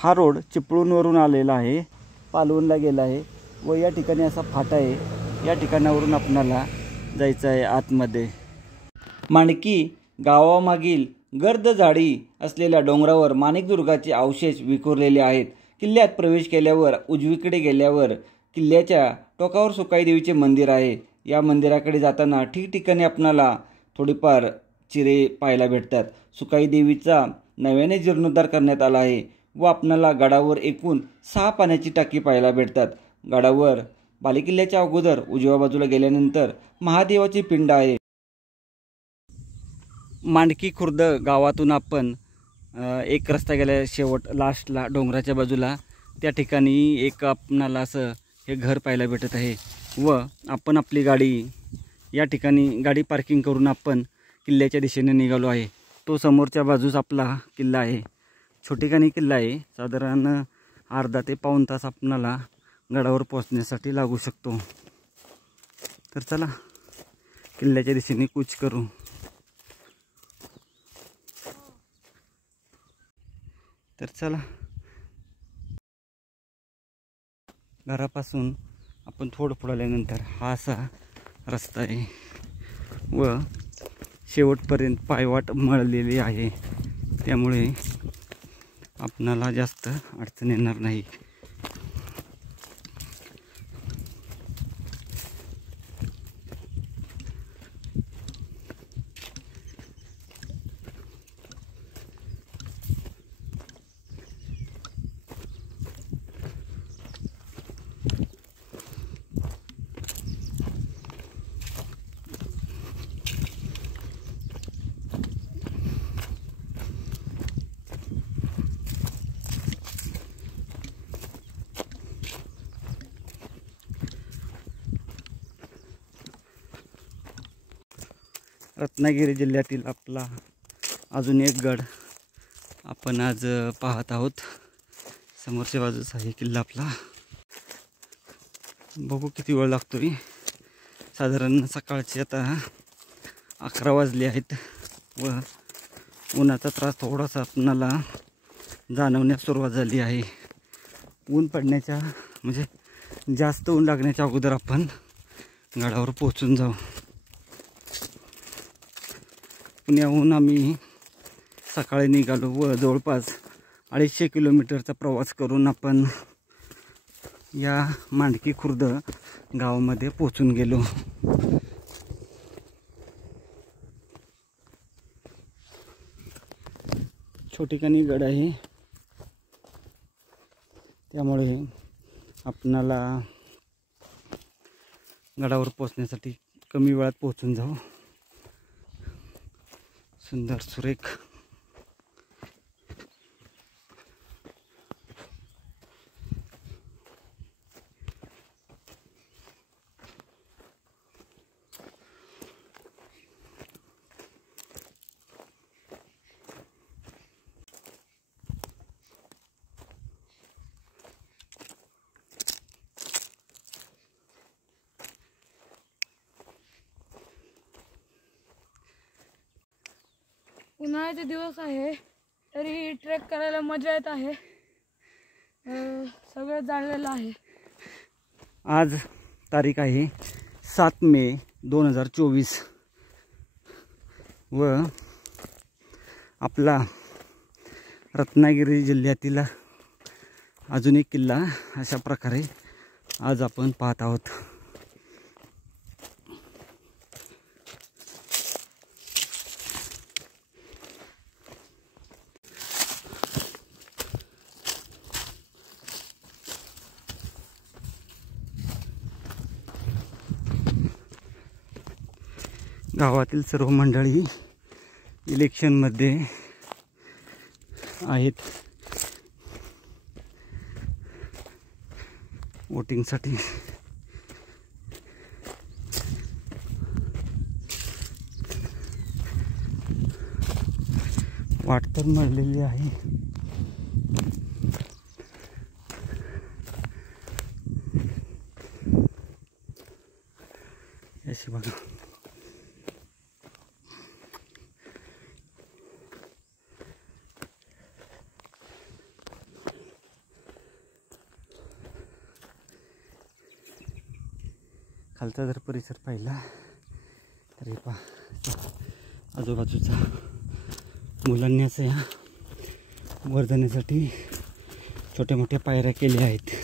हा रोड चिपळूणवरून आलेला आहे, पालवणला गेला आहे व या ठिकाणी असा फाटा आहे। या ठिकाणावरून आपल्याला जायचं आहे आतमध्ये। मांडकी गावामागील गर्द झाडी असलेल्या डोंगरावर माणिकदुर्गाचे अवशेष विखुरलेले आहेत। किल्ल्यात प्रवेश केल्यावर उजवीकडे गेल्यावर किल्ल्याच्या टोकावर सुकाई देवीचे मंदिर आहे। या मंदिराकडे जाताना ठिकठिकाणी आपल्याला थोडीफार चिरे पाहायला भेटतात। सुकाई देवीचा नव्याने जीर्णोद्धार करण्यात आला आहे व आपल्याला गडावर एकूण 6 पाण्याची टाकी पाहायला भेटतात। गडावर बालेकिल्ल्याच्या अगोदर उजव्या बाजूला गेल्यानंतर महादेवाची पिंड आहे। मांडकी खुर्द गावातून आपण एक रस्ता गेला शेवट लास्टला डोंगराच्या बाजूला, त्या ठिकाणी एक आपणाला असं हे घर पाहायला भेटत आहे व आपण आपली गाडी या ठिकाणी गाडी पार्किंग करून आपण किल्ल्याच्या दिशेने निघालो आहे। तो समोरच्या बाजूस आपला किल्ला आहे। छोटीखानी किल्ला आहे, साधारण अर्धा ते पाऊण तास आपणाला गडावर पोहोचण्यासाठी लागू शकतो। तर चला किल्ल्याच्या दिशेने कूच करू। तर चला घरापासून आपण थोडं पुढे आल्यानंतर हा असा रस्ता आहे व शेवटपर्यंत पायवाट मळलेली आहे, त्यामुळे आपणाला जास्त अडचण येणार नाही। रत्नागिरी जिल्ह्यातील आपला अजून एक गड आपण आज पाहत आहोत। समोरच्या बाजूस आहे किल्ला आपला। बघू किती वेळ लागतोय, साधारण सकाळचे आता 11 वाजले आहेत व उन्हाचा त्रास थोडासा आपणाला जाणवण्यास सुरुवात झाली आहे। ऊन पडण्याच्या म्हणजे जास्त ऊन लागण्याच्या अगोदर आपण गडावर पोहोचून जाऊ। पुण्याहून आम्ही सकाळी निघालो व जवळपास 250 किलोमीटरचा प्रवास करून आपण या मांडकी खुर्द गावामध्ये पोहोचून गेलो। छोटीखानी गड आहे, त्यामुळे आपणाला गडावर पोहोचण्यासाठी कमी वेळात पोहोचून जाऊ। सुंदर सुरेख उन्हाळ्याचे दिवस आहे तरी ट्रेक करायला मजा येत आहे। सगळं जाळलेलं आहे। आज तारीख आहे 7 मे 2024 व आपला रत्नागिरी जिल्ह्यातील अजून एक किल्ला अशा प्रकारे आज आपण पाहत आहोत। गावातील सर्व मंडळी इलेक्शनमध्ये आहेत, वोटिंगसाठी। वाट तर मळलेली आहे। अशी बघा खालचा जर परिसर पाहिला तर हे पहा आजूबाजूचा मुलांनी असं या वर जाण्यासाठी छोट्या मोठ्या पायऱ्या केल्या आहेत.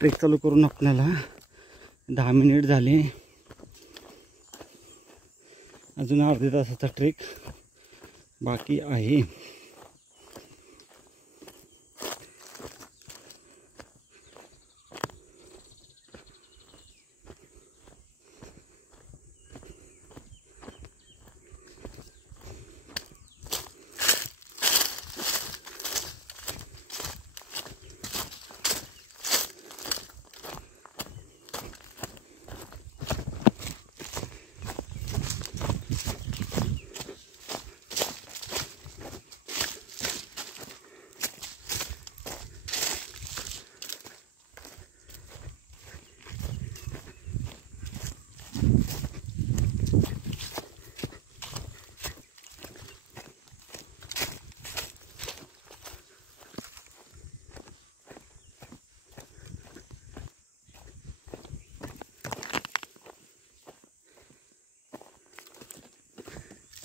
ट्रेक चालू करून आपल्याला 10 मिनिट झाले. अजून अर्ध्या तासाचा ट्रेक बाकी आहे.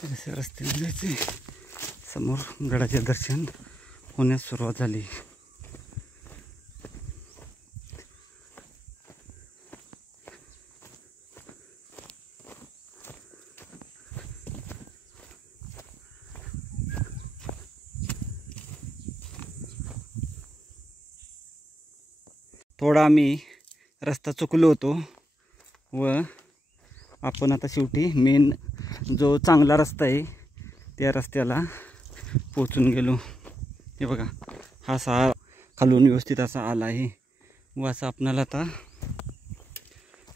असे रस्त्याने जायचे. समोर गडाचे दर्शन होण्यास सुरुवात झाली. थोडा आम्ही रस्ता चुकलो होतो व आपण आता शेवटी मेन जो चांगला रस्ता आहे त्या रस्त्याला पोचून गेलो. हे बघा हा असा खालून व्यवस्थित असा आला आहे व असं आपणाला आता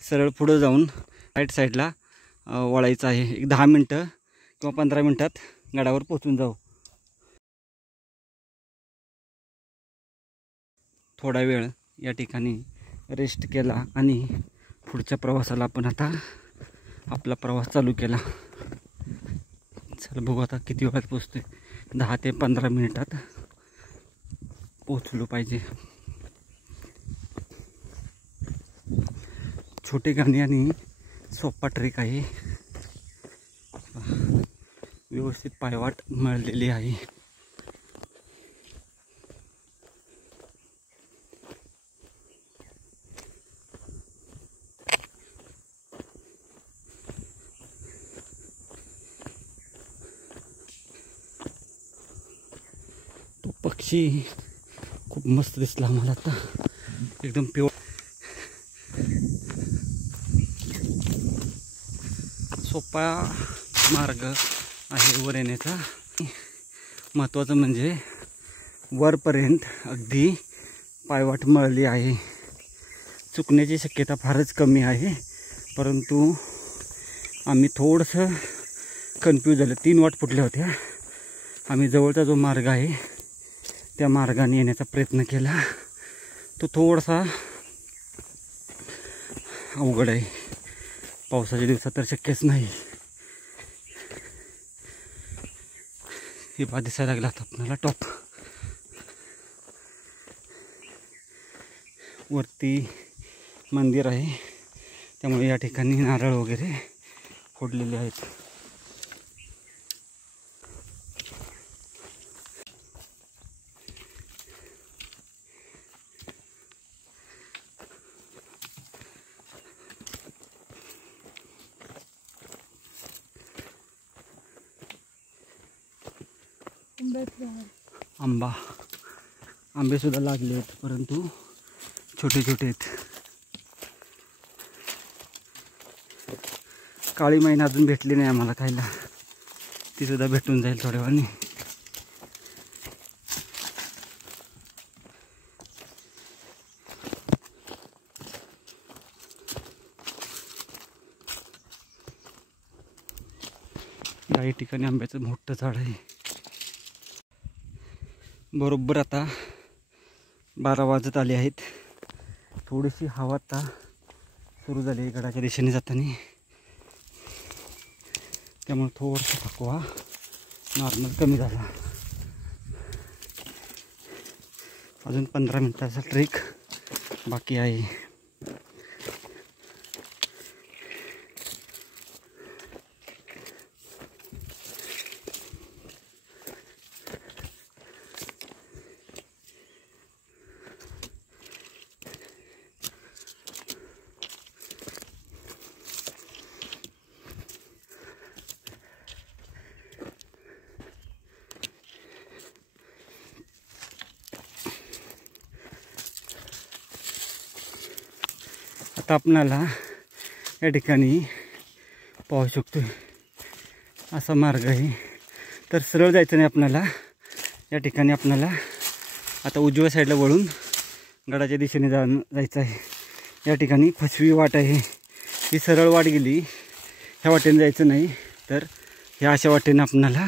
सरळ पुढं जाऊन राईट साईडला वळायचं आहे. एक 10 मिनटं किंवा 15 मिनटात गडावर पोचून जाऊ. थोडा वेळ या ठिकाणी रेस्ट केला आणि पुढच्या प्रवासाला आपण आता आपला प्रवास चालू केला. चल बघू आता किती वेळात पोचतोय. 10 ते 15 मिनिटात पोचलो पाहिजे. छोटे गाणी आणि सोपा ट्रेक आहे. व्यवस्थित पायवाट मिळालेली आहे. तो पक्षी खूप मस्त दिसला मला आता. एकदम प्युअर सोपा मार्ग आहे वर येण्याचा. महत्त्वाचं म्हणजे वरपर्यंत अगदी पायवाट मळली आहे. चुकण्याची शक्यता फारच कमी आहे, परंतु आम्ही थोडंसं कन्फ्यूज झालं. 3 वाट फुटल्या होत्या. आम्ही जवळचा जो मार्ग आहे त्या मार्गाने येण्याचा प्रयत्न केला. तो थोडासा अवघड आहे. पावसाच्या दिवसात तर शक्यच नाही. हे बा दिसायला लागला आपल्याला टॉप. वरती मंदिर आहे त्यामुळे या ठिकाणी नारळ वगैरे फोडलेले आहेत. आंबे सुद्धा लागले आहेत, परंतु छोटे छोटे आहेत. काळी मैना अजून भेटली नाही आम्हाला खायला. ती सुद्धा भेटून जाईल थोड्या वेळाने. काही ठिकाणी आंब्याचं मोठं झाड आहे. बरोबर आता 12 वाजत आले आहेत. थोडीशी हवा आता सुरू झाली आहे गडाच्या दिशेने जाताना, त्यामुळे थोडासा थकवा नॉर्मल कमी झाला. अजून 15 मिनिटाचा ट्रेक बाकी आहे. आता आपणाला या ठिकाणी पाहू शकतो असा मार्ग आहे. तर सरळ जायचं नाही आपणाला. या ठिकाणी आपणाला आता उजव्या साईडला वळून गडाच्या दिशेने जायचं आहे. या ठिकाणी फसवी वाट आहे. ही सरळ वाट गेली, ह्या वाटेने जायचं नाही, तर ह्या अशा वाटेने आपणाला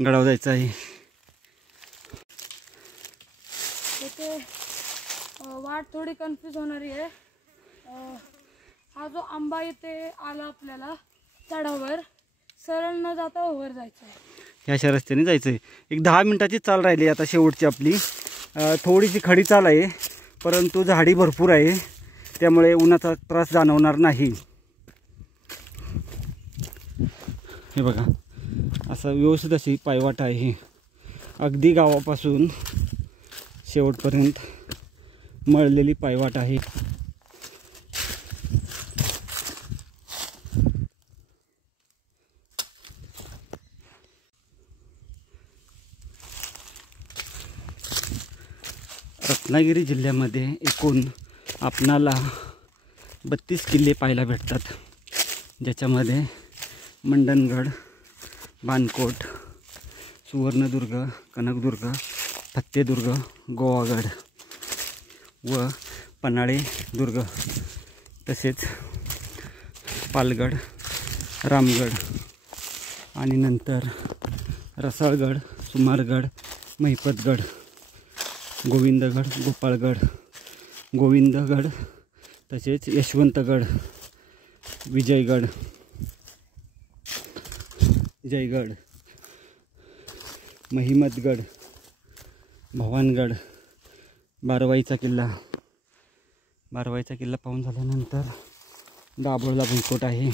गडावर जायचं आहे. इथे वाट थोडी कन्फ्यूज होणारी आहे. हा जो आंबा इथे आला आपल्याला चढावर, सरळ न जाता वर जायचं आहे. ह्या अशा रस्त्याने जायचं आहे. एक 10 मिनिटाची चाल राहिली आता शेवटची आपली. थोडीशी खडी चाल आहे, परंतु झाडी भरपूर आहे, त्यामुळे उन्हाचा त्रास जाणवणार नाही. हे बघा, असं व्यवस्थित अशी पायवाट आहे. अगदी गावापासून शेवटपर्यंत मळलेली पायवाट आहे. रत्नागिरी जिल्ह्यामध्ये एकूण आपणाला 32 किल्ले पाहायला भेटतात, ज्याच्यामध्ये मंडणगड, बाणकोट, सुवर्णदुर्ग, कनकदुर्ग, फत्तेदुर्ग, गोवागड व पन्हाळे दुर्ग, तसेच पालगड, रामगड आणि नंतर रसाळगड, सुमारगड, महिपतगड, गोविंदगड, गोपाळगड, गोविंदगड, तसेच यशवंतगड, विजयगड, जयगड, महिमतगड, भवानगड, बारवाईचा किल्ला. बारवाईचा किल्ला पाहून झाल्यानंतर दाभोळला भुईकोट आहे.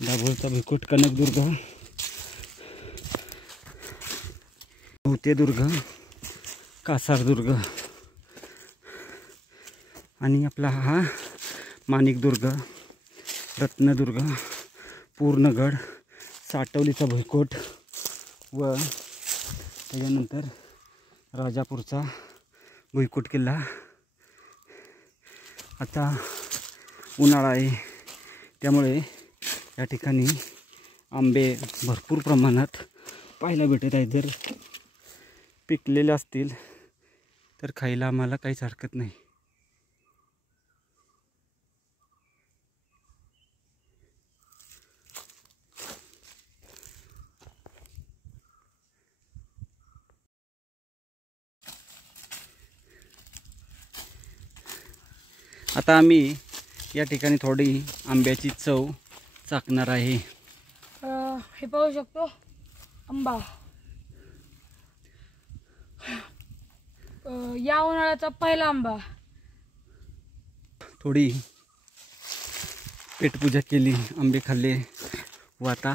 दाभोळचा भुईकोट, कनकदुर्ग, भोवतेदुर्ग, कासारदुर्ग आणि आपला हा माणिकदुर्ग, रत्नदुर्ग, पूर्णगड, साटवलीचा भुईकोट व त्याच्यानंतर राजापूरचा भुईकोट किल्ला. आता उन्हाळा आहे, त्यामुळे या ठिकाणी आंबे भरपूर प्रमाणात पाहायला भेटत आहेत. जर पिकलेले असतील तर खायला आम्हाला काहीच हरकत नाही. आता आम्ही या ठिकाणी थोडी आंब्याची चव चाखणार आहे. हे पाहू शकतो आंबा. या उन्हाळ्याचा पहिला आंबा. थोडी पेटपूजा केली, आंबे खाल्ले व आता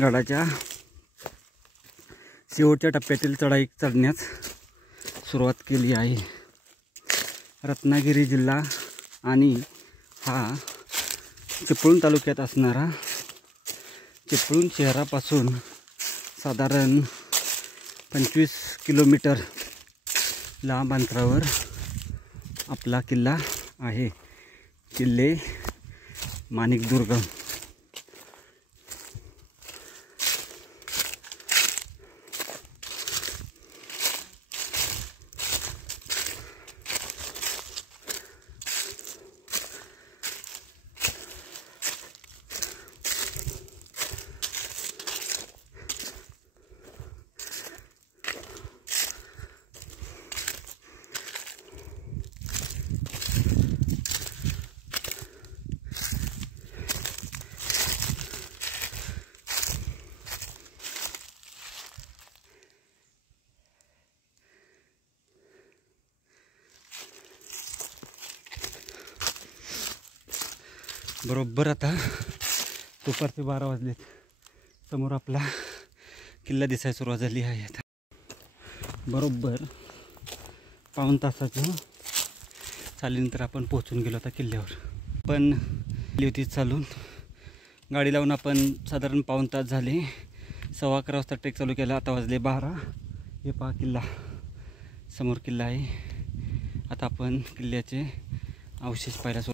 गडाच्या शेवटच्या टप्प्यातील चढाई चढण्यास सुरुवात केली आहे. रत्नागिरी जिल्हा आणि हा चिपळूण तालुक्यात असणारा, चिपळूण शहरापासून साधारण 25 किलोमीटर लांब अंतरावर आपला किल्ला आहे. किल्ले माणिकदुर्ग. बरोबर आता दुपारचे 12 वाजलेत. समोर आपला किल्ला दिसायला सुरुवात झाली आहे. आता बरोबर पाऊण तासाचं चालीनंतर आपण पोहोचून गेलो आता किल्ल्यावर. पण गेली होती चालून, गाडी लावून आपण साधारण पाऊण तास झाले. 11:15 वाजता ट्रेक चालू केला. आता वाजले 12. हे पहा किल्ला, समोर किल्ला आहे. आता आपण किल्ल्याचे अवशेष पाहायला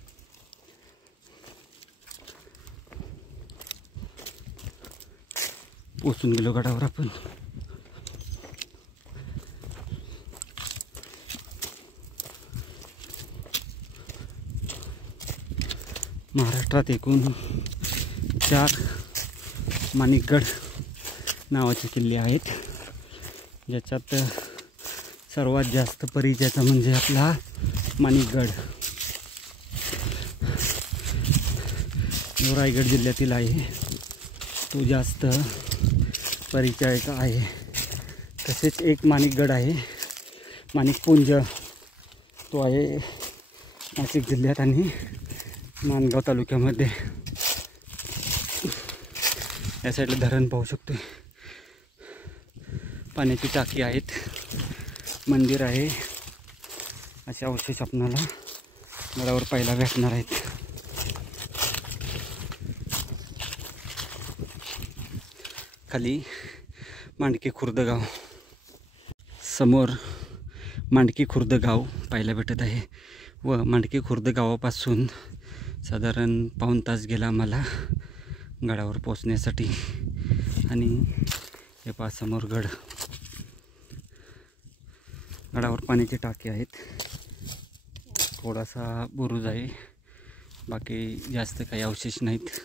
पोचून गेलो गडावर आपण. महाराष्ट्रात एकूण 4 माणिकगड नावाचे किल्ले आहेत, ज्याच्यात सर्वात जास्त परिचयाचा म्हणजे आपला माणिकगड. जो रायगड जिल्ह्यातील आहे तो जास्त परिचयाचा आहे. तसेच एक माणिकगड आहे, माणिकपुंज, तो आहे नाशिक जिल्ह्यात आणि माणगाव तालुक्यामध्ये. या साईडला धरण पाहू शकतो, पाण्याची टाकी आहेत, मंदिर आहे. असे अवशेष आपणाला गडावर पाहायला भेटणार आहेत. खाली मांडकी खुर्द गाव, समोर मांडकी खुर्द गाव पाहायला भेटत आहे. व मांडकी खुर्द गावापासून साधारण पाऊण तास गेला आम्हाला गडावर पोचण्यासाठी. आणि हे पहा समोर गड, गडावर पाण्याची टाकी आहेत, थोडासा बुरुज आहे, बाकी जास्त काही अवशेष नाहीत.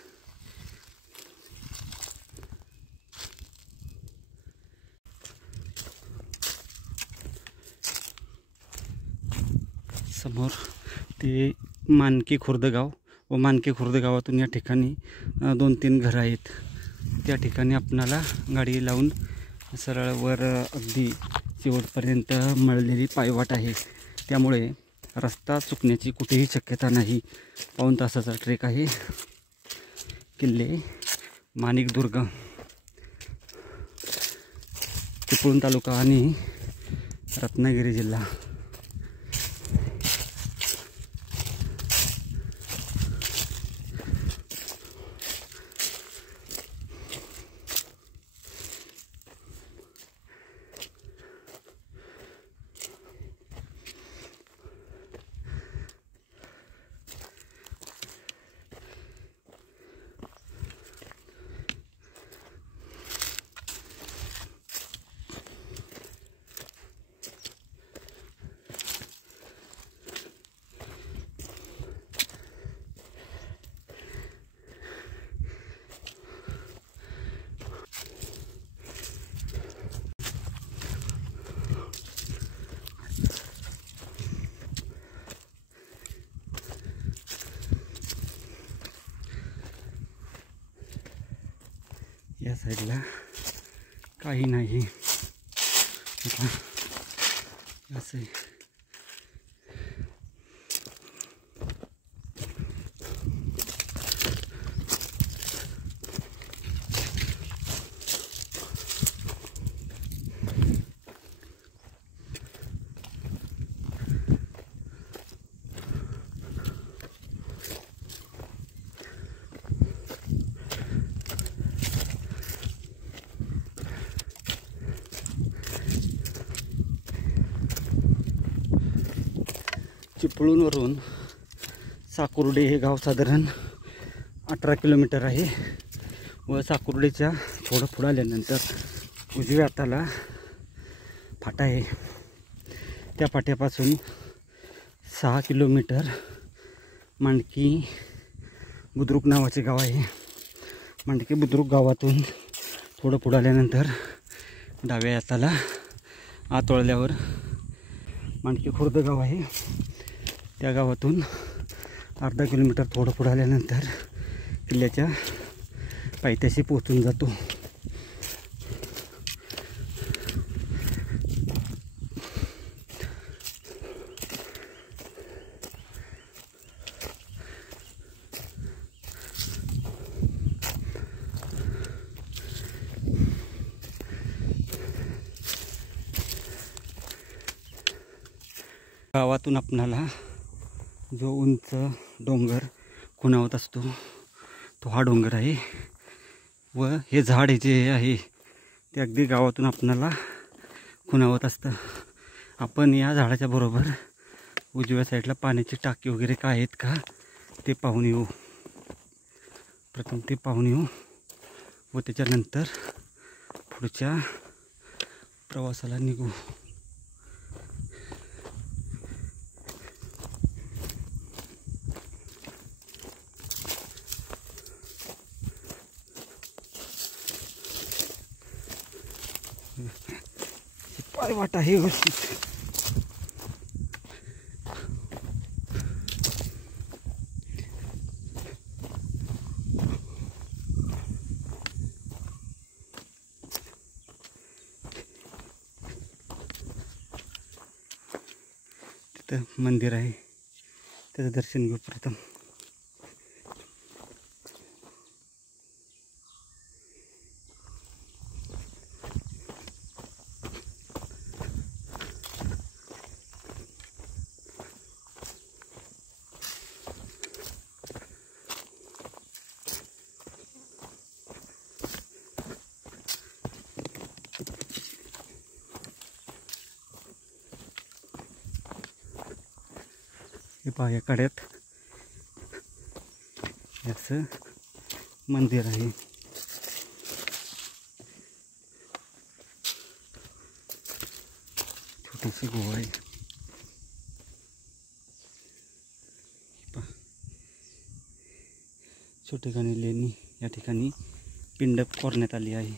समोर ते मानकी खुर्द गाव व मानकी खुर्द गावातून या ठिकाणी 2-3 घरं आहेत. त्या ठिकाणी आपणाला गाडी लावून सरळ वर अगदी शेवटपर्यंत मळलेली पायवाट आहे, त्यामुळे रस्ता चुकण्याची कुठेही शक्यता नाही. पाऊण तासाचा ट्रेक आहे. किल्ले माणिकदुर्ग, चिपळूण तालुका आणि रत्नागिरी जिल्हा. या साईडला काही नाही, असं चिपळूणवरून साकुर्डे हे गाव साधारण 18 किलोमीटर आहे. व साकुर्डेच्या थोडं पुढं आल्यानंतर उजव्या हाताला फाटा आहे. त्या फाट्यापासून 6 किलोमीटर मांडकी बुद्रुक नावाचे गाव आहे. मांडकी बुद्रुक गावातून थोडं पुढं आल्यानंतर डाव्या हाताला आत वळल्यावर मांडकी खुर्द गाव आहे. त्या गावातून अर्धा किलोमीटर थोडं पुढं आल्यानंतर किल्ल्याच्या पायथ्याशी पोहोचून जातो. गावातून आपणाला जो उंच डोंगर खुणावत असतो तो हा डोंगर आहे व हे झाड जे आहे ते अगदी गावातून आपणाला खुणावत असतं. आपण या झाडाच्या बरोबर उजव्या साईडला पाण्याची टाकी वगैरे काय आहेत का ते पाहून येऊ. प्रथम ते पाहून येऊ व त्याच्यानंतर पुढच्या प्रवासाला निघू. पायवाट आहे व्यवस्थित. तिथं मंदिर आहे त्याचं दर्शन घेऊ प्रथम. हे पहा या कड्यात याचं मंदिर आहे. छोटीशी गुहा आहे. छोटेखानी लेणी या ठिकाणी पिंड कोरण्यात आली आहे.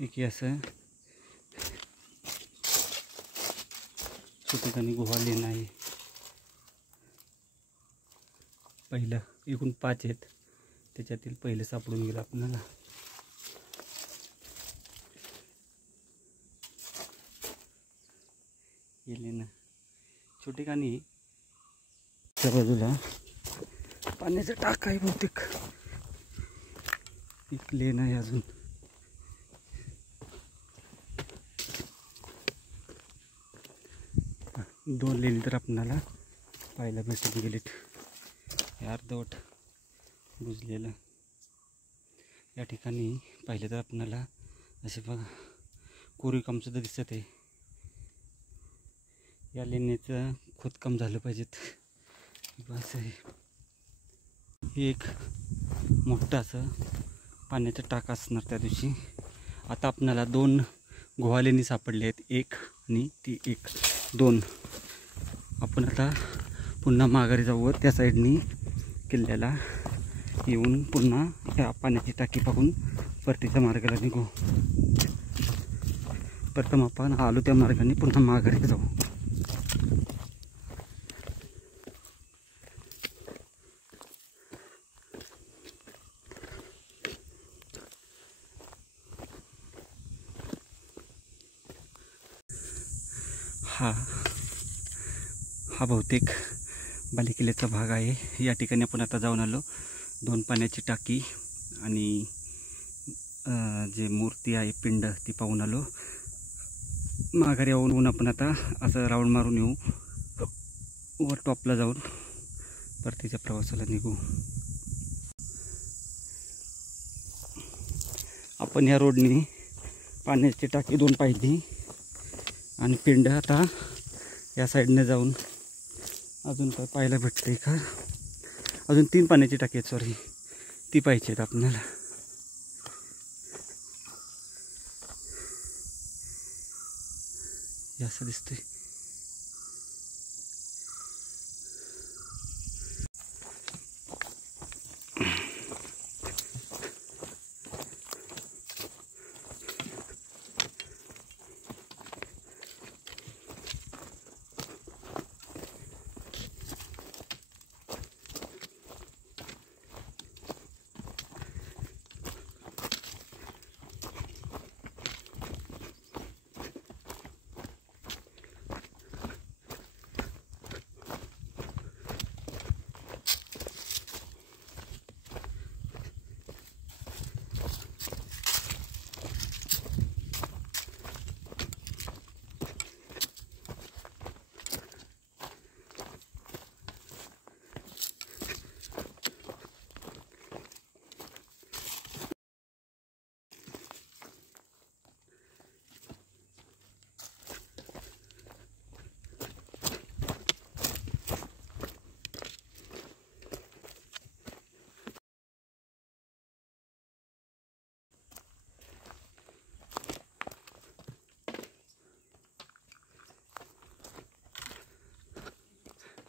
एक असं छोटेखानी गुहा लेणं आहे. पहिलं एकूण 5 आहेत त्याच्यातील पहिलं सापडून गेलं आपल्याला. हे लेणं छोटेखानी त्या बाजूला पाण्याचा टाक आहे बहुतेक. एक लेणं आहे अजून. दोन लेणी तर आपणाला पाहायला भेटून गेलीत. हे अर्धवट बुजलेलं या ठिकाणी पाहिलं तर आपणाला असे बघा कोरीवकाम सुद्धा दिसत आहे. या लेण्याचं खोदकाम झालं पाहिजेत बस आहे. हे एक मोठं असं पाण्याचं टाक असणार त्या दिवशी. आता आपणाला 2 गुहालेणी सापडले आहेत. एक आणि ती एक 2. आपण आता पुन्हा माघारी जाऊ व त्या साईडनी किल्ल्याला येऊन पुन्हा त्या पाण्याची टाकी पाहून परतीच्या मार्गाला निघू. प्रथम आपण आलो त्या मार्गाने पुन्हा माघारी जाऊ. हा बहुतेक बालेकिल्ल्याचा भाग आहे. या ठिकाणी आपण आता जाऊन आलो. 2 पाण्याची टाकी आणि जे मूर्ती आहे पिंड ती पाहून आलो. माघारी येऊन आपण आता असं राऊंड मारून येऊ वर टॉपला जाऊन परतीच्या प्रवासाला निघू. आपण या रोडने पाण्याची टाकी 2 पाहिली आणि पिंड आता या साईडने जाऊन अजून काय पाहायला भेटते का. अजून 3 पाण्याची टाकी आहेत सॉरी ती पाहिजे आहेत आपल्याला. असं दिसतंय.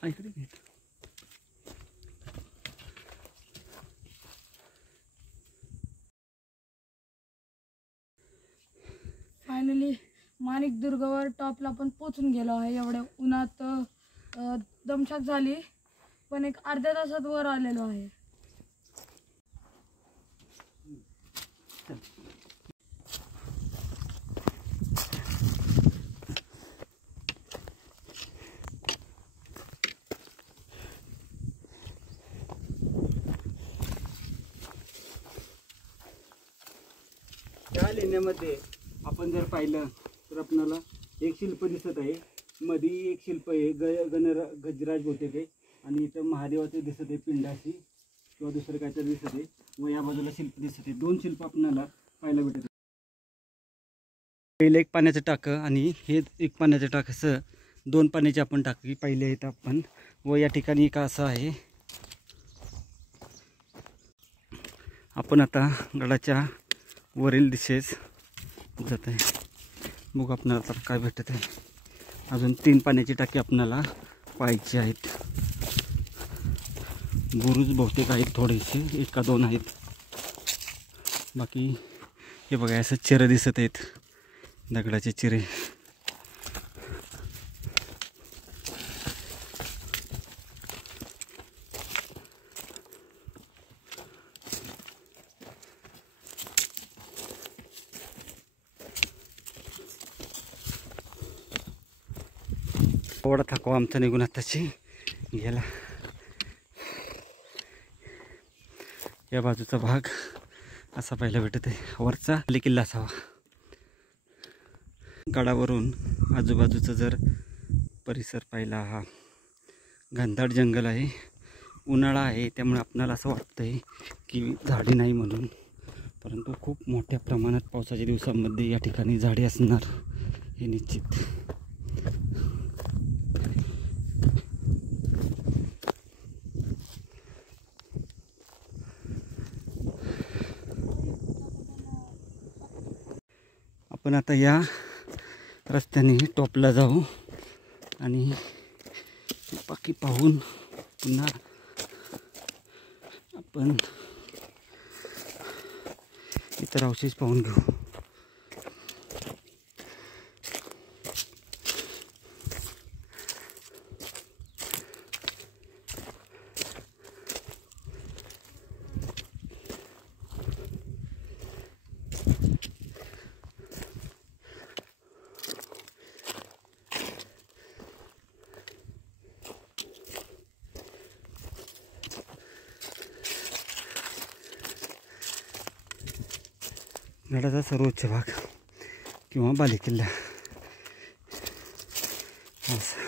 इकडे घे. फायनली माणिक दुर्गावर टॉपला पण पोचून गेलो आहे. एवढ्या उन्हात दमछाक झाली, पण एक अर्ध्या तासात वर आलेलो आहे. त्या लेण्यामध्ये आपण जर पाहिलं तर आपल्याला एक शिल्प दिसत आहे. मध्ये एक शिल्प आहे गजराज बहुतेक आहे, आणि इथं महादेवाचं दिसत आहे पिंडाशी किंवा दुसरं काहीतरी दिसत आहे, व या बाजूला शिल्प दिसत आहे. 2 शिल्प आपल्याला पाहायला भेटत. पहिलं एक पाण्याचं टाकं आणि हे एक पाण्याचं टाकं, 2 पाण्याचे आपण टाकी पाहिले आहेत आपण. व या ठिकाणी एक असं आहे. आपण आता गडाच्या वरील दिशेस जात आहे. बघू आपल्याला तर काय भेटत आहे. अजून 3 पाण्याची टाकी आपल्याला पाहायची आहेत. बुरुज बहुतेक आहेत, थोडेसे 1 का 2 आहेत. बाकी हे बघा असं चिरे दिसत आहेत, दगडाचे चिरे. थोडा थकवा आमचा निघून आताची गेला. या बाजूचा भाग असा पाहायला भेटत आहे. वरचा किल्ला असावा. गडावरून आजूबाजूचा जर परिसर पाहिला, हा घनदाट जंगल आहे. उन्हाळा आहे त्यामुळे आपणाला असं वाटतं आहे की झाडे नाही म्हणून, परंतु खूप मोठ्या प्रमाणात पावसाच्या दिवसांमध्ये या ठिकाणी झाडे असणार हे निश्चित. आपण आता या रस्त्याने टॉपला जाऊ आणि बाकी पाहून पुन्हा आपण इतर अवशेष पाहून घेऊ. गडाचा सर्वोच्च भाग किंवा बालेकिल्ला असा.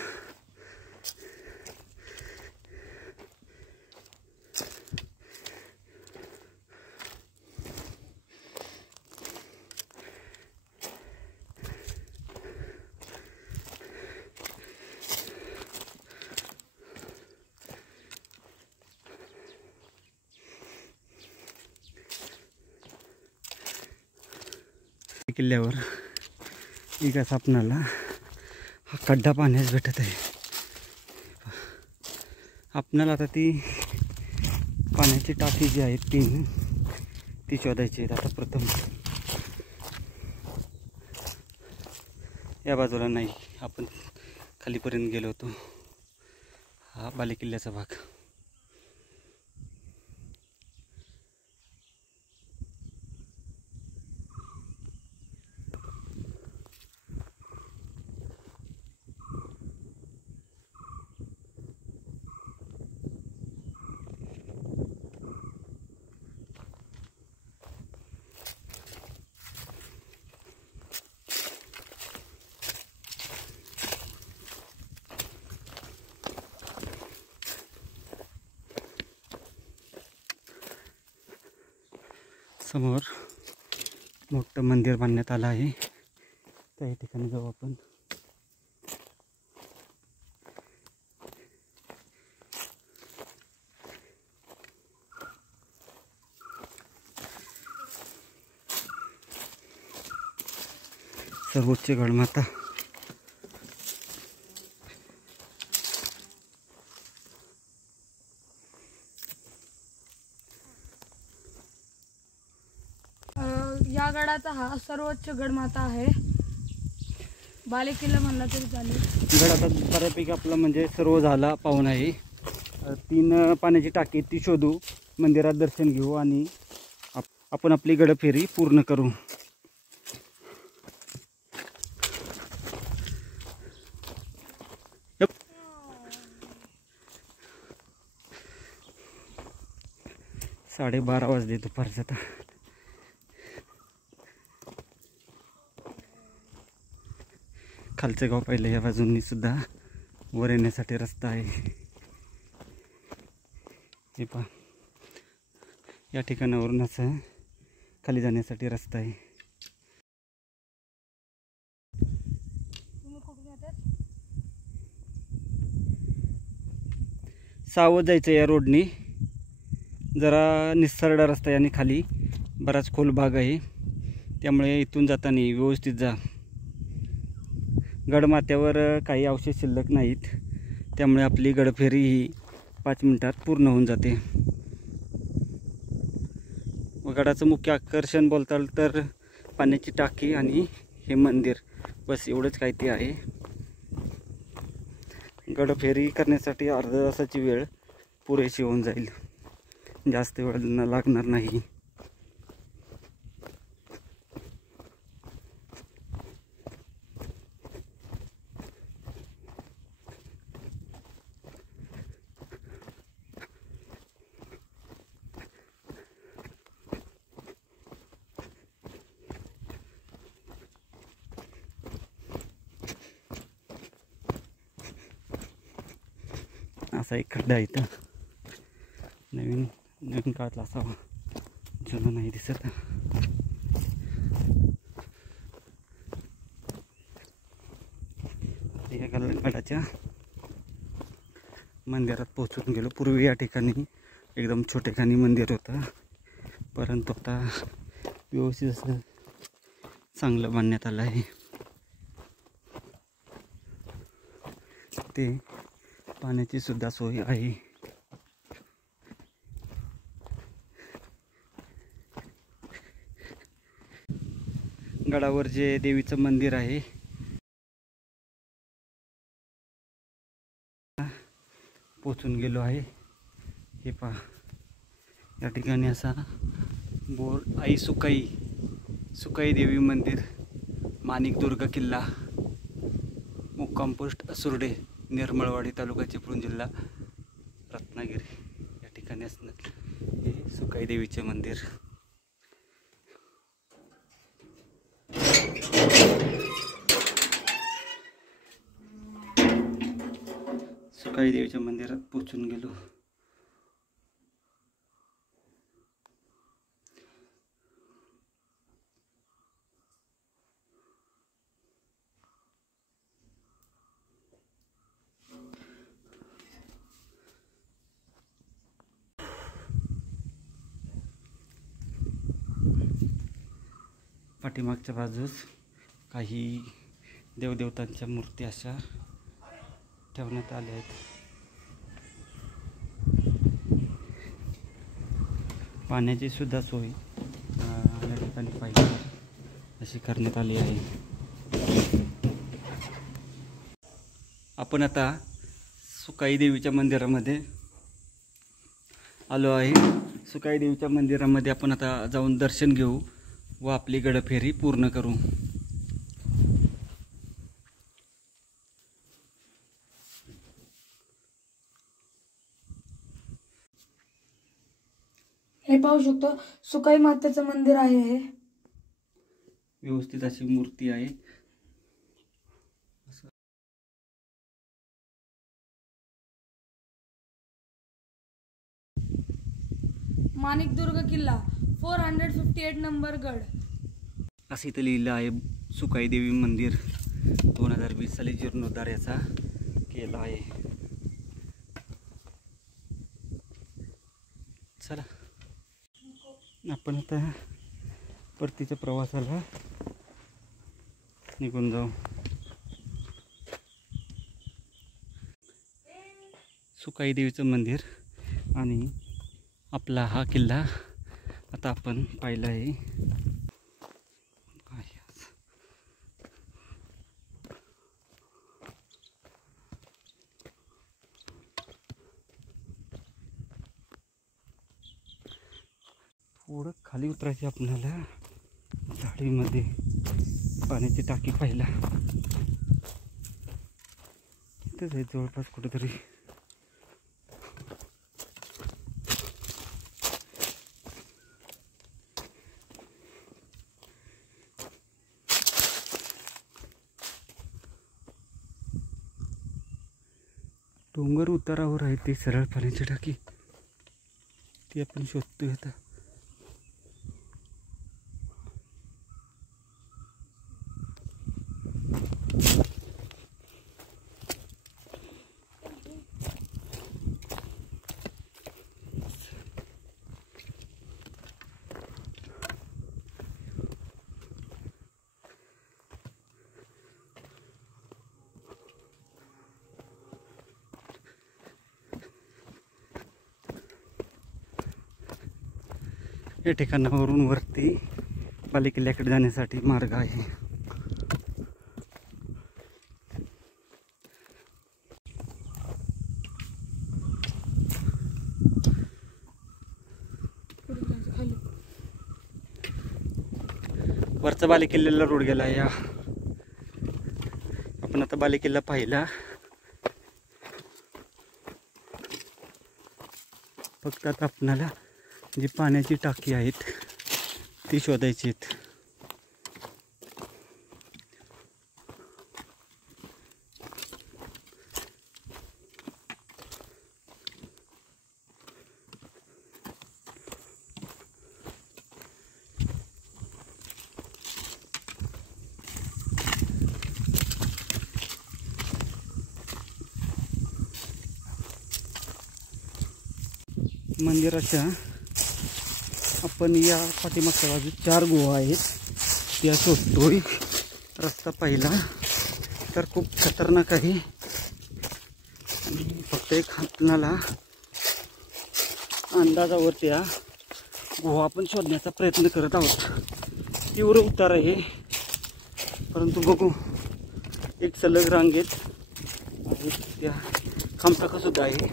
किल्ल्यावर एक असा आपणाला हा खड्डा पाण्यास भेटत आहे. आपणाला आता ती पाण्याची टाकी जी आहे 3 ती शोधायची आहेत. आता प्रथम या बाजूला नाही, आपण खालीपर्यंत गेलो होतो. हा बालेकिल्ल्याचा भाग. समोर मोठं मंदिर बांधण्यात आलं आहे. त्या ठिकाणी जाऊ आपण. सर्वोच्च गडमाता या गडाचा हा सर्वोच्च गडमाथा आहे. बालेकिल्ला म्हणला तरी चालेल. गड आता बऱ्यापैकी आपला म्हणजे सर्व झाला पाहून आहे. 3 पाण्याची टाकी ती शोधू, मंदिरात दर्शन घेऊ आणि आपण आपली गडफेरी पूर्ण करू. साडे 12 वाजले दुपारचं. आता खालचं गाव पाहिलं. या बाजूंनी सुद्धा वर येण्यासाठी रस्ता आहे. हे पहा, या ठिकाणावरून असं खाली जाण्यासाठी रस्ता आहे. सावध जायचं या रोडनी. जरा निसरडा रस्ता आहे आणि खाली बराच खोल भाग आहे, त्यामुळे इथून जाताना व्यवस्थित जा. गडमाथ्यावर काही अवशेष शिल्लक नाहीत, त्यामुळे आपली गडफेरी ही 5 मिनिटात पूर्ण होऊन जाते. व गडाचं मुख्य आकर्षण बोलताल तर पाण्याची टाकी आणि हे मंदिर, बस एवढंच काही ते आहे. गडफेरी करण्यासाठी अर्ध्या तासाची वेळ पुरेशी होऊन जाईल, जास्त वेळ लागणार नाही. असा एक खड्डा आहे इथं. नवीन काळातला असावा, जुनं नाही दिसत. या गडाच्या मंदिरात पोहोचून गेलो. पूर्वी या ठिकाणी एकदम छोटेखानी मंदिर होतं, परंतु आता व्यवस्थित असं चांगलं बांधण्यात आलं आहे. ते पाण्याची सुद्धा सोय आहे. गडावर जे देवीचं मंदिर आहे, पोचून गेलो आहे. हे पहा, या ठिकाणी असा बोर्ड आई सुकाई देवी मंदिर, माणिकदुर्ग किल्ला, मुक्काम पोस्ट असुर्डे, निर्मळवाडी तालुका चिपळूण जिल्हा रत्नागिरी या ठिकाणी असणार हे सुकाई देवीचे मंदिर. सुकाई देवीच्या मंदिरात पोहोचून गेलो. पाठीमागच्या बाजूस काही देवदेवतांच्या मूर्ती अशा ठेवण्यात आल्या आहेत. पाण्याची सुद्धा सोय या ठिकाणी पाहिजे अशी करण्यात आली आहे. आपण आता सुकाई देवीच्या मंदिरामध्ये आलो आहे. सुकाई देवीच्या मंदिरामध्ये आपण आता जाऊन दर्शन घेऊ व आपली गडफेरी पूर्ण करू. हे पाहू शकतो, सुकाई मातेचं मंदिर आहे. हे व्यवस्थित अशी मूर्ती आहे. माणिकदुर्ग किल्ला 458 नंबर गड असं इथं लिहिलं आहे. सुकाई देवी मंदिर 2020 साली जीर्णोद्धार याचा केला आहे. चला आपण आता परतीच्या प्रवासाला निघून जाऊ. सुकाई देवीचं मंदिर आणि आपला हा किल्ला आता आपण पाहिला आहे. थोडं खाली उतरायचे आपल्याला, झाडीमध्ये पाण्याची टाकी पाहिला इथंच आहे जवळपास कुठेतरी. डोंगर उतारावर आहे ती सरळ पाण्याची टाकी, ती आपण शोधतोय आता. या ठिकाणावरून वरती बालेकिल्ल्याकडे जाण्यासाठी मार्ग आहे. वरचा बालेकिल्ल्याला रोड गेला. या आपण आता बालेकिल्ला पाहिला, फक्त आता आपणाला जी पाण्याची टाकी आहेत ती शोधायची आहेत. मंदिराच्या आपण या पाठीमागच्या बाजू 4 गुहा आहेत त्या शोधतोय. रस्ता पाहिला तर खूप खतरनाक आहे आणि फक्त एक आपणाला अंदाजावर त्या गुहा आपण शोधण्याचा प्रयत्न करत आहोत. तीव्र उतार आहे परंतु बघू, एक सलग रांगेत आहेत त्या खांबटाका सुद्धा आहे,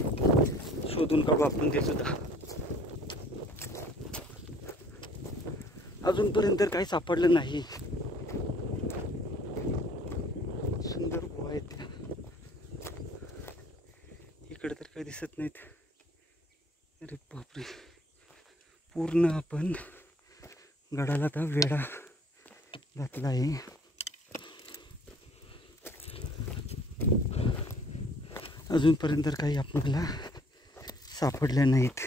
शोधून काढू आपण ते सुद्धा. अजूनपर्यंत काही सापडलं नाही. सुंदर गुहा आहेत त्या, इकडे तर काही दिसत नाहीत. अरे बापरे, पूर्ण आपण गडाला तर वेढा घातला आहे. अजूनपर्यंत काही आपल्याला सापडल्या नाहीत.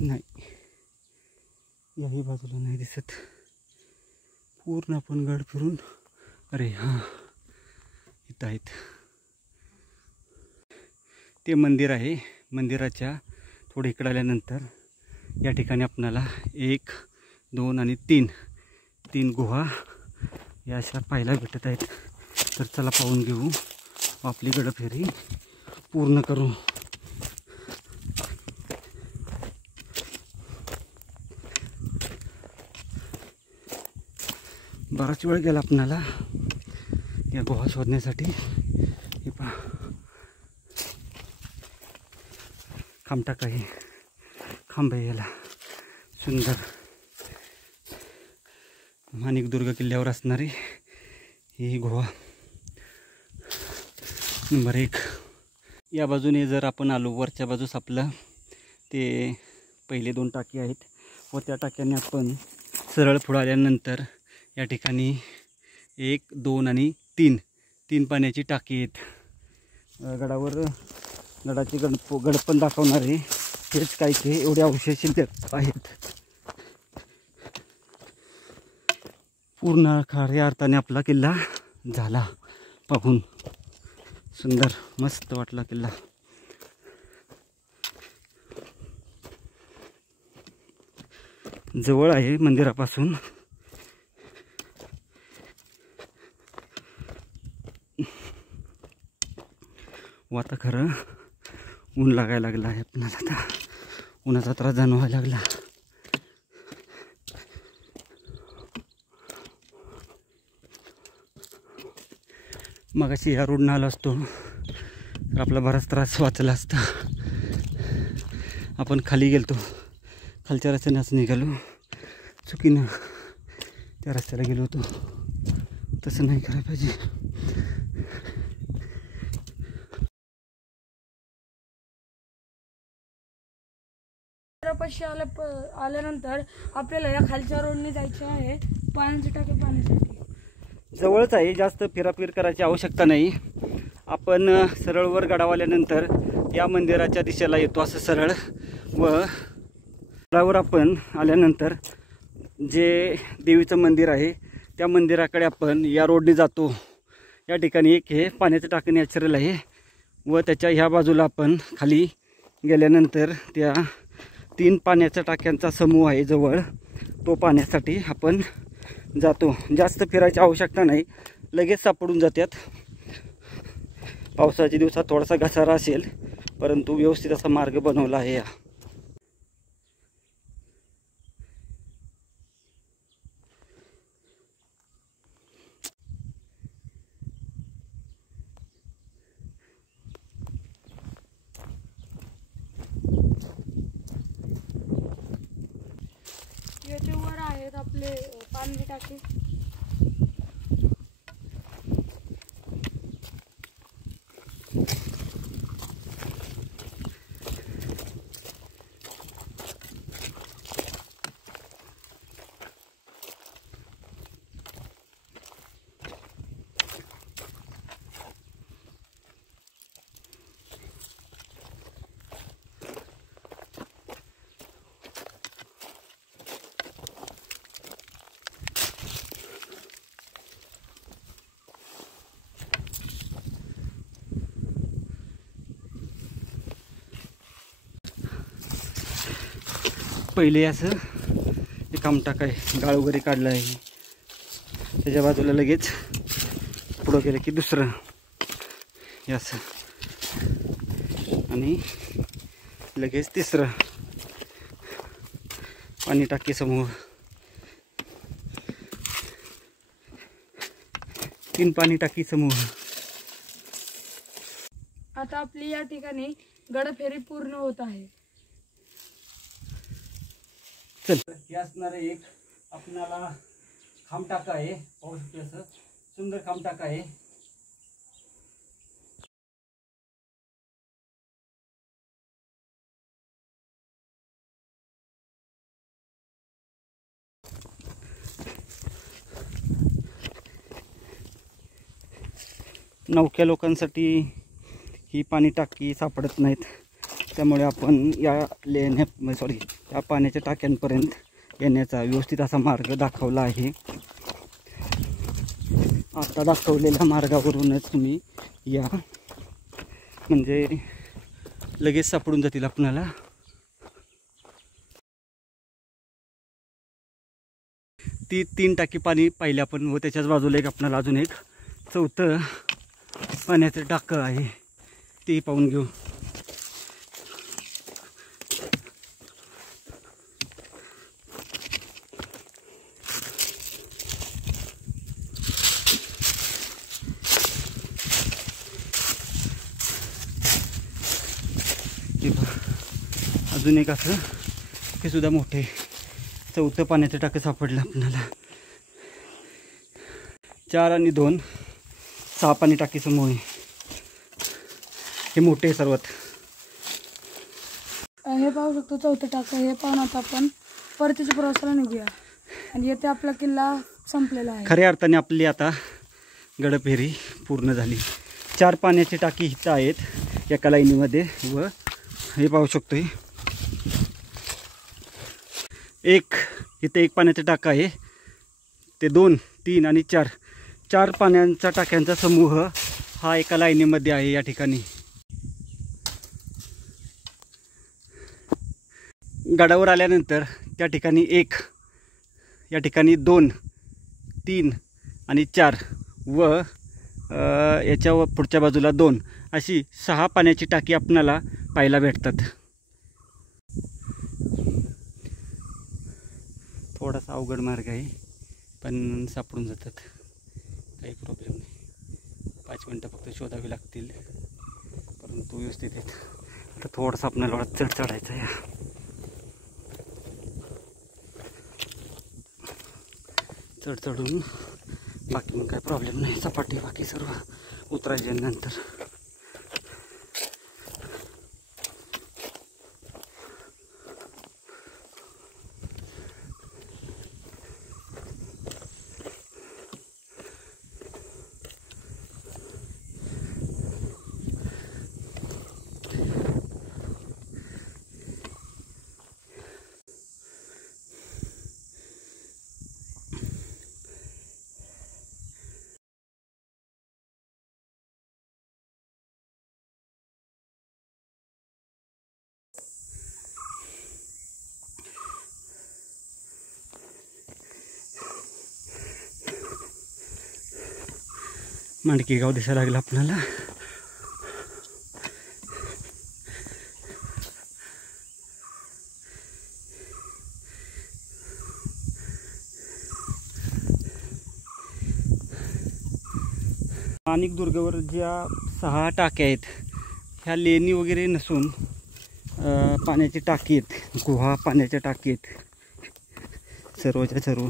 नाही, याही बाजूला नाही दिसत. पूर्ण आपण गड फिरून, अरे हां इथं आहेत. ते मंदिर आहे. मंदिराच्या थोडे इकडे आल्यानंतर या ठिकाणी आपणाला 1, 2 आणि 3 गुहा या अशा पाहायला भेटत आहेत. तर चला पाहून घेऊ, आपली गडफेरी पूर्ण करू. बराच वेळ गेला आपणाला या गुहा शोधण्यासाठी. हे पहा, खांबटाका आहे, खांब आहे याला. सुंदर माणिकदुर्ग किल्ल्यावर असणारी ही गुहा नंबर 1. या बाजूने जर आपण आलो, वरच्या बाजूस आपलं ते पहिले 2 टाकी आहेत व त्या टाक्याने आपण सरळ पुढे आल्यानंतर या ठिकाणी 1, 2 आणि 3 पाण्याची टाकी आहेत. गडावर गडाचे गडपण दाखवणारे हेच काय ते एवढे अवशेष आहेत. पूर्ण खऱ्या अर्थाने आपला किल्ला झाला पाहून. सुंदर मस्त वाटला किल्ला. जवळ आहे मंदिरापासून. आता खरं ऊन लागायला लागला आहे आपल्याला. आता उन्हाचा त्रास जाणवायला लागला. मगाशी या रोडनं आला असतो तर आपला बराच त्रास वाचला असता. आपण खाली गेलतो, खालच्या रस्त्याने असं निघालो, चुकीनं त्या रस्त्याला गेलो होतो. तसं नाही करायला पाहिजे. पाशी आल्यानंतर आपल्याला या खालच्या रोडने जायचे आहे पाण्याची टाकी पाण्यासाठी. जवळच आहे, जास्त फिराफिर करायची आवश्यकता नाही. आपण सरळ वर गडावाल्यानंतर या मंदिराच्या दिशेला येतो असं सरळ. व गडावर आपण आल्यानंतर जे देवीचं मंदिर आहे त्या मंदिराकडे आपण या रोडने जातो. या ठिकाणी एक हे पाण्याचं टाकं नॅचरल आहे व त्याच्या ह्या बाजूला आपण खाली गेल्यानंतर त्या 3 पाण्याच्या टाक्यांचा समूह आहे जवळ. तो पाण्यासाठी आपण जातो. जास्त फिरायची आवश्यकता नाही, लगेच सापडून जातात. पावसाच्या दिवसात थोडासा घसारा असेल परंतु व्यवस्थित असा मार्ग बनवला आहे. या याचे वर आहेत आपले पाणी टाके. पहिले असं एक आमटाक आहे, गाळ वगैरे काढलं आहे. त्याच्या बाजूला लगेच पुढं गेलं की दुसरं हे असं आणि लगेच तिसरं पाणी टाकी समूह. 3 पाणी टाकी समूह. आता आपली या ठिकाणी गडफेरी पूर्ण होत आहे. चल, हे असणार एक आपणाला खामटाका आहे. पाहू शकतो असं सुंदर खामटाका आहे. नवख्या लोकांसाठी ही पाणी टाकी सापडत नाहीत, त्यामुळे आपण या या पाण्याच्या टाक्यांपर्यंत येण्याचा व्यवस्थित असा मार्ग दाखवला आहे. आता दाखवलेल्या मार्गावरूनच तुम्ही या, म्हणजे लगेच सापडून जातील आपणाला. ती 3 टाकी पाणी पाहिली आपण व त्याच्याच बाजूला एक आपणाला अजून एक 4थं पाण्याचं टाकं आहे, ते पाहून घेऊ. अजून एक असं हे सुद्धा मोठे 4थं पाण्याचं टाकं सापडलं आपल्याला. 4 आणि 2 6 पाणी टाकी समूह. हे मोठे सर्वात. हे पाहू शकतो 4थं टाकं. हे पाहून आता आपण परतीच्या प्रवासाला निघूया आणि येथे आपला किल्ला संपलेला आहे. खऱ्या अर्थाने आपली आता गडफेरी पूर्ण झाली. 4 पाण्याची टाकी इथं आहेत एका लाईनीमध्ये व हे पाहू शकतो इथे एक पाण्याचा टाका आहे. ते 2, 3 आणि 4 पाण्याच्या टाक्यांचा समूह हा एका लाईनीमध्ये आहे या ठिकाणी. गडावर आल्यानंतर त्या ठिकाणी 1, या ठिकाणी 2, 3 आणि 4 व याच्या पुढच्या बाजूला 2 अशी 6 पाण्याची टाकी आपणाला पाहायला भेटतात. थोडासा अवघड मार्ग आहे पण सापडून जातात, काही प्रॉब्लेम नाही. 5 मिनटं फक्त शोधावी लागतील परंतु व्यवस्थित आहेत. आता थोडंसं आपल्याला चढ चढायचं आहे. चढ चढून बाकी मग काय प्रॉब्लेम नाही, सपाटी बाकी सर्व उतरायच्या नंतर. मांडकी गाव दिसायला लागलं आपल्याला. माणिक दुर्गावर ज्या 6 टाक्या आहेत ह्या लेणी वगैरे नसून पाण्याची टाकी आहेत, गुहा पाण्याच्या टाकी आहेत. सर्वच्या सर्व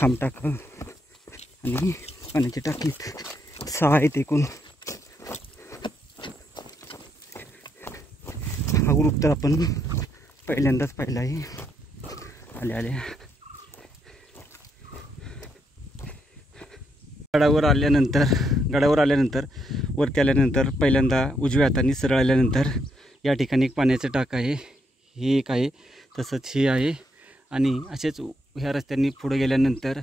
खामटाक आणि पाण्याची टाकी आहेत. 6 आहेत एकूण. हा ग्रुप तर आपण पहिल्यांदाच पाहिला आहे. आल्या गडावर आल्यानंतर वरती आल्यानंतर पहिल्यांदा उजव्या हाताने सरळ आल्यानंतर या ठिकाणी एक पाण्याचं टाक आहे, ही एक आहे, तसंच ही आहे. आणि असेच ह्या रस्त्याने पुढे गेल्यानंतर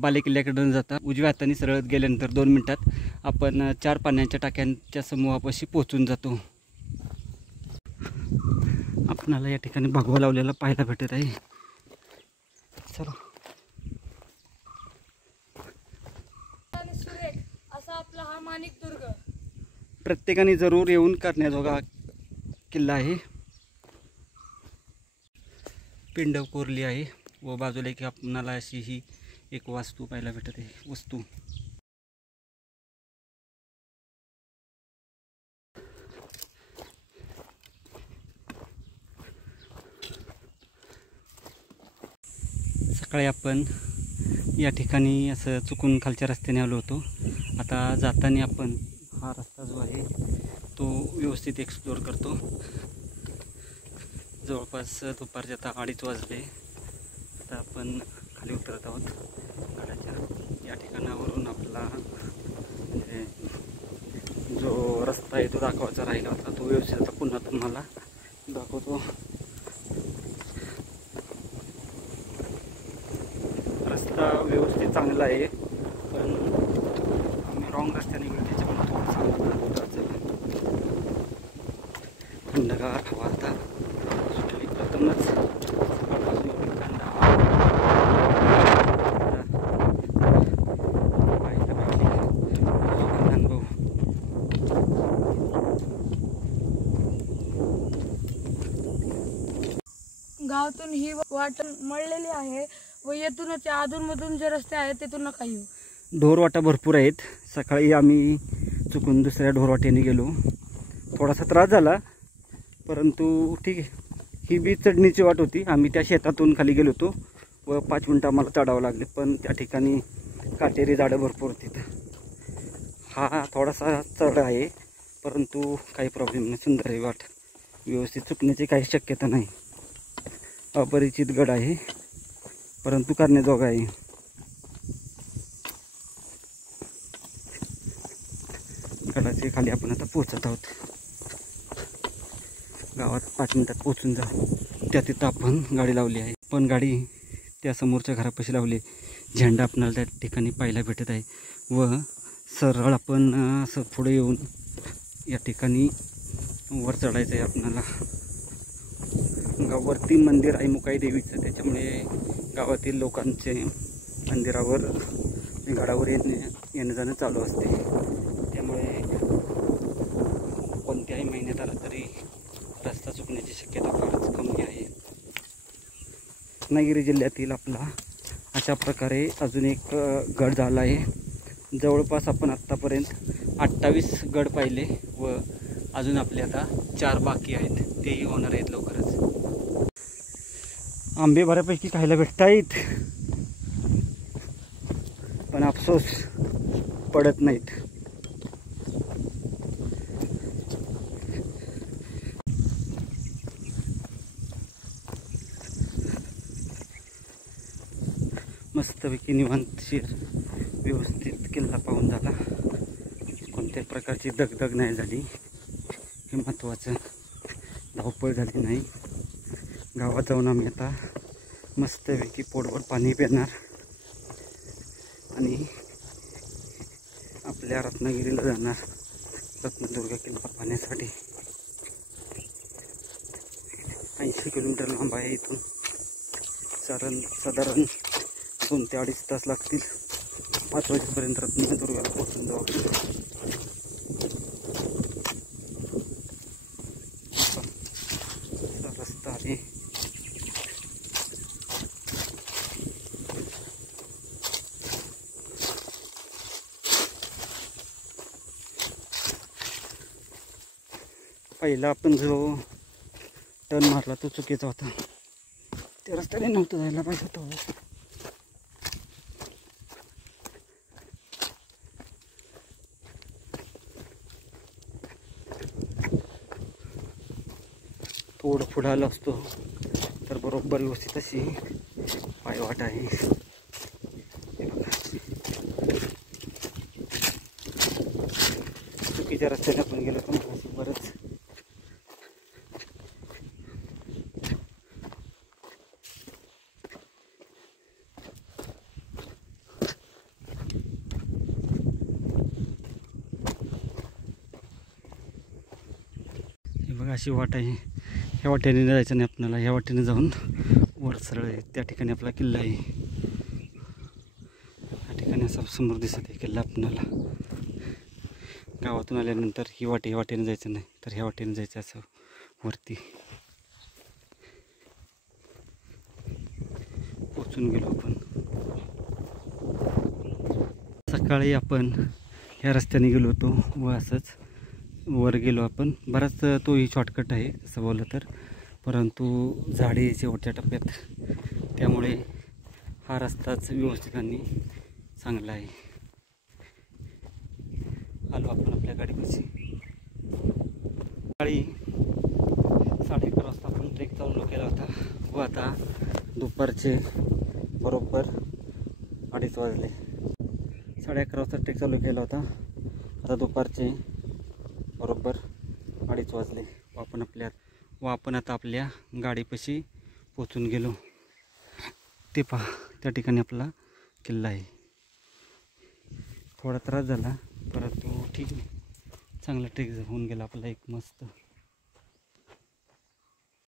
बालेकिल्ल्याकडून जाता उजव्या हाताने सरळ गेल्यानंतर 2 मिनटात आपण 4 पाण्याच्या टाक्यांच्या समूहापाशी पोहोचून जातो. आपणाला या ठिकाणी भगवा लावलेला पाहायला भेटत आहे. चला, असा आपला हा माणिक दुर्ग प्रत्येकाने जरूर येऊन करण्याजोगा किल्ला आहे. पिंड कोरली आहे व बाजूला की आपणाला अशी ही एक वास्तू पाहायला भेटत आहे. वस्तू सकाळी आपण या ठिकाणी असं चुकून खालच्या रस्त्याने आलो होतो. आता जाताना आपण हा रस्ता जो आहे तो व्यवस्थित एक्सप्लोअर करतो. जवळपास दुपारचे आता 2:30 वाजले. आता आपण खाली उतरत आहोत गडाच्या. या ठिकाणावरून आपला म्हणजे जो रस्ता आहे तो दाखवायचा राहिला होता, तो व्यवस्थित आता पुन्हा तुम्हाला दाखवतो. रस्ता व्यवस्थित चांगला आहे पण आम्ही रॉंग रस्त्याने गेलो त्याच्यामुळे थोडंसं उतरायचं. थंडगार हवा आता सुटली प्रथमच सकाळपासून अनुभव. गावातून ही वाट मळलेली आहे व येथूनच अधूनमधून जे रस्ते आहेत तिथून नका येऊ. ढोरवाटा भरपूर आहेत. सकाळी आम्ही चुकून दुसऱ्या ढोरवाट्याने गेलो, थोडासा त्रास झाला परंतु ठीक आहे. ही बी चढणीची वाट होती. आम्ही त्या शेतातून खाली गेलो होतो व 5 मिनटं आम्हाला चढावं लागले पण त्या ठिकाणी काटेरी झाडं भरपूर होती. हा थोडासा चढ आहे परंतु काही प्रॉब्लेम नाही. सुंदर आहे वाट, व्यवस्थित चुकण्याची काही शक्यता नाही. अपरिचित गड आहे परंतु करण्याजोगा आहे. गडाच्या खाली आपण आता पोहोचत आहोत. गावात 5 मिनटात पोहोचून जाऊ. त्या तिथं आपण गाडी लावली आहे पण गाडी त्या समोरच्या घरापाशी लावली. झेंडा आपल्याला त्या ठिकाणी पाहायला भेटत आहे व सरळ आपण असं पुढे येऊन या ठिकाणी वर चढायचं आहे आपल्याला. गावावरती मंदिर आहे मुकाई देवीचं, त्याच्यामुळे गावातील लोकांचे मंदिरावर गडावर येणं जाणं चालू असते. त्यामुळे रत्नागिरी जिल्ह्यातील आपला अशा प्रकारे अजून एक गड झाला आहे. जवळपास आपण आत्तापर्यंत 28 गड पाहिले व अजून आपले आता 4 बाकी आहेत, तेही होणार आहेत लवकरच. आंबे बऱ्यापैकी खायला भेटत आहेत, पण अफसोस पडत नाहीत. मस्तपैकी निवांतशीर व्यवस्थित किल्ला पाहून झाला. कोणत्याही प्रकारची दगदग नाही झाली, हे महत्त्वाचं. धावपळ झाली नाही. गावात जाऊन आम्ही आता मस्तपैकी पोटभर पाणी पिणार आणि आपल्या रत्नागिरीला जाणार, रत्नदुर्ग किल्ला पाहण्यासाठी. 80 किलोमीटर लांब आहे इथून. साधारण 2 ते 2.5 तास लागतील. 5 वाजेपर्यंत रत्नदुर्गाला पोहोचून जाऊ. रस्ता आहे. पहिला आपण जो टर्न मारला तो चुकीचा होता. त्या रस्त्याने नव्हतं जायला पाहिजे होतं. थोडं पुढं आलो असतो तर बरोबर व्यवस्थित अशी पायवाट आहे. चुकीच्या रस्त्याने आपण गेलो पण बरंच. हे बघा अशी वाट आहे. ह्या वाटेने जायचं नाही आपल्याला, ह्या वाटेने जाऊन वर सरळ आहे. त्या ठिकाणी आपला किल्ला आहे. या ठिकाणी असा समोर दिसत आहे किल्ला आपल्याला. गावातून आल्यानंतर ह्या वाटेने जायचं नाही, तर ह्या वाटेने जायचं असं वरती. पोचून गेलो आपण. सकाळी आपण ह्या रस्त्याने गेलो होतो व असंच वर गेलो आपण. बराच तोही शॉर्टकट आहे असं बोललं तर, परंतु झाडे शेवटच्या टप्प्यात, त्यामुळे हा रस्ताच व्यवस्थित आणि चांगला आहे. आलो आपण आपल्या गाडीपाशी. सकाळी 11:30 वाजता आपण ट्रेक चालू केला होता व आता दुपारचे बरोबर 2:30 वाजले. 11:30 वाजता ट्रेक चालू केला होता. आता दुपारचे बरोबर 2:30 वाजले व आपण आता आपल्या गाडीपाशी पोचून गेलो. ते पहा, त्या ठिकाणी आपला किल्ला आहे. थोडा त्रास झाला परंतु ठीक आहे, चांगला ट्रेक होऊन गेला आपला एक मस्त.